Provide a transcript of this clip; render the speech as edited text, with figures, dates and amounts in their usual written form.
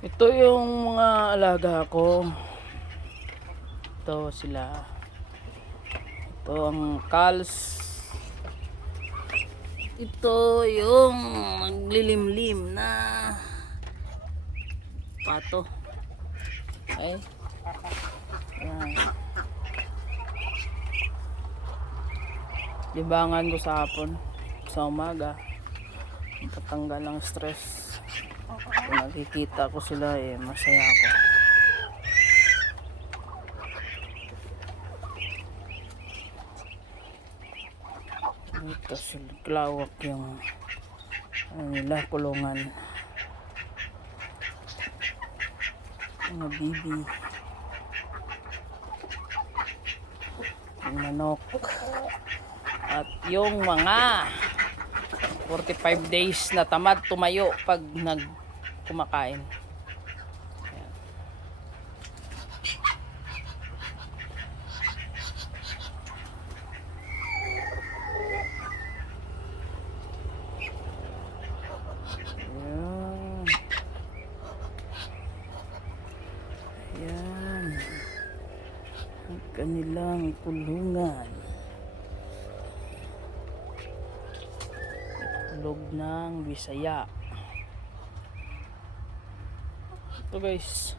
Ito yung mga alaga ko. Ito sila. Ito ang Cals. Ito yung naglilimlim na pato. Ay. Yan. Libangan ko sa hapon. Sa umaga. Patanggal ang stress. Kung nakikita ko sila masaya ako. Ito sila klawak yung nila kulungan. Mga bibi. Yung manok. At yung mga 45 days na tamad tumayo pag kumakain. Ayan. Ayan. Ang kanilang kulungan. Itlog ng Bisaya. Ito guys.